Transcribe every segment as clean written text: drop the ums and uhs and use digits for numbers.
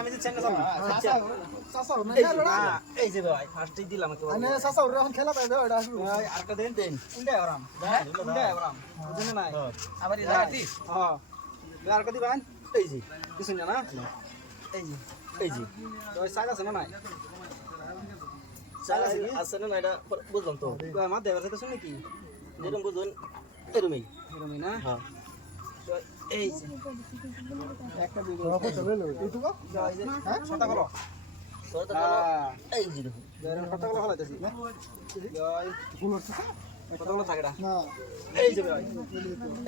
আমি যে চেঙ্গা চালাম চাচা চাচা না এই যে ভাই ফার্স্টেই দিলাম একেবারে আনে চাচা ওরে এখন খেলা পাইবে ওটা শুরু আরেকটা দেন ইন্ডা আরাম বুঝেন না আবার এই জায়গাটি হ্যাঁ আরেকটা দিবেন এই যে কিছু না এই যে তো শাক আছে না নাই শাক আছে না এটা বুঝলাম তো আমার দেবার সাথে শুনে কি যেরকম বুঝুন এরমই না হ্যাঁ এই যে একটা দুটো চলে লো এইটুকু হ্যাঁ ছটা করো এই যে কত গুলো হলাইতেছি গুলোর চাচা কতগুলো থাকে না না এই যে ভাই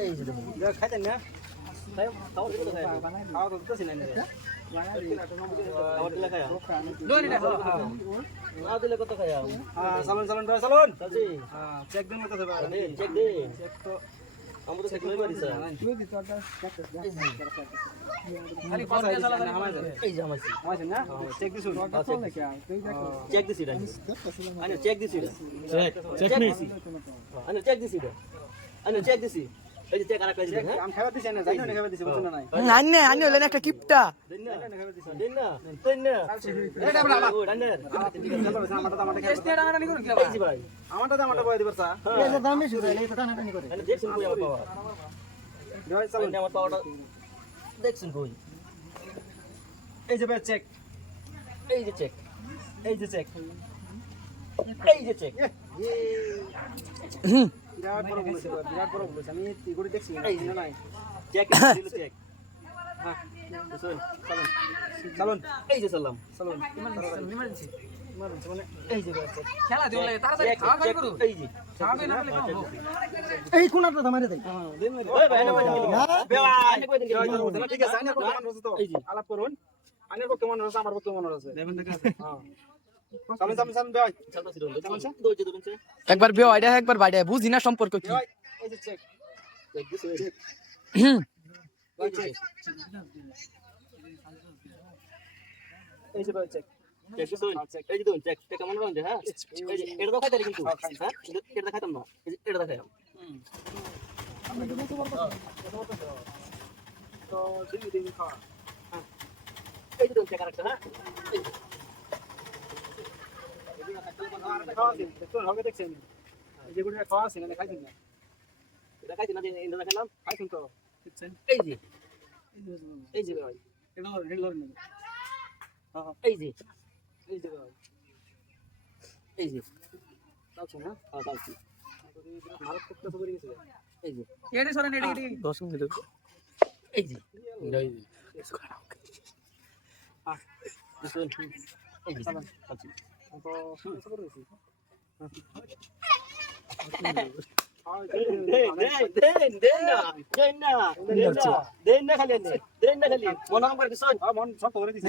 এই যে খাইতেন না তাই খাওয়া দিতে খাই খাওয়া তো দিতেছি না খাওয়া দিলে খাই লোনি না না দিলে কত খাই চালুন চালুন চাচি চেক দিন মতো দেবা চেক দে চেক তো আমরা তো চেক লই পারি স্যার তুই কি তোরটা খালি কল দিয়ে চালা এই যে আমাইছি না চেক দিছু চেক চেক দিছি রে আনে চেক দিছি রে চেক দিছি আনে চেক দিছি রে আনে চেক দিছি এই যে চেক আরা কই দিবেন আমি খাবার দিছি না জানি না খাবার দিছি বুঝছেন না নাই আন্নে হলেন একটা কিপটা দেন না এটা বলা ও ডান্ডার আমারটা টেস্ট এর আনা নি করুন কি এই যে ভাই আমারটা বয় দিবার স্যার এই যে দাম বেশি এই তো টানা টানি করে আনে দেখছেন কই আমার পাওয়ার ভাই চলুন আমার পাওয়ারটা দেখছেন কই এই যে ভাই চেক এই যে চেক এই যে চেক এই যে চেক বিরাট বড় বলেছে আমি তিগুড়ি দেখছি এই যে নাই চেক দিল চেক হ্যাঁ চলুন চালুন এই যে চালাম চালুন ইমার্জেন্সি মানে এই যে চেক খেলা দিও লাগে তাড়াতাড়ি খাওয়া খাই করু এই যে খাওয়াবে না বলে খাও এই কোনাটা থামারে দেই হ্যাঁ দেন ওই ভাই না আনে কই দিন ঠিক আছে আনে কই মন রসে তো এই যে আলাপ করুন আনে কই মন রসে আমার কই মন রসে দেবেন দেখা আছে হ্যাঁ চালুন ভাই চালতাছি চালুন দইতে দেবেন একবার বিয়ে হয় একবার বাইরে বুঝি না সম্পর্ক কি এই যে চেক চেক দিছ চেক এই যে ভাই চেক চেক দিছ এই যে চেক চেক কেমন রং হ্যাঁ এই যে এটা তো খাইতে কিন্তু হ্যাঁ এটা খাইতাম না এই যে এটা খাইতাম তো দিন খাওয়া এই যে চেক আরেকটা হ্যাঁ হবে দেখছেন এই যেগুলো খাওয়া আছে না খাইছেন না এটা খাইছেন না এটা খেলাম খাইছেন তো দেখছেন এই যে ভাই এটা হেডলার না হ্যাঁ এই যে ভাই এই যে তাও না হ্যাঁ তাও ভারত করতে সবরে গেছে এই যে এডি সরেন এডি 10 মিনিট এই যে হ্যাঁ দেখুন এই যে আচ্ছা তো সবরে গেছে দেন না খালি মন করে দিছ মন সব করে দিছ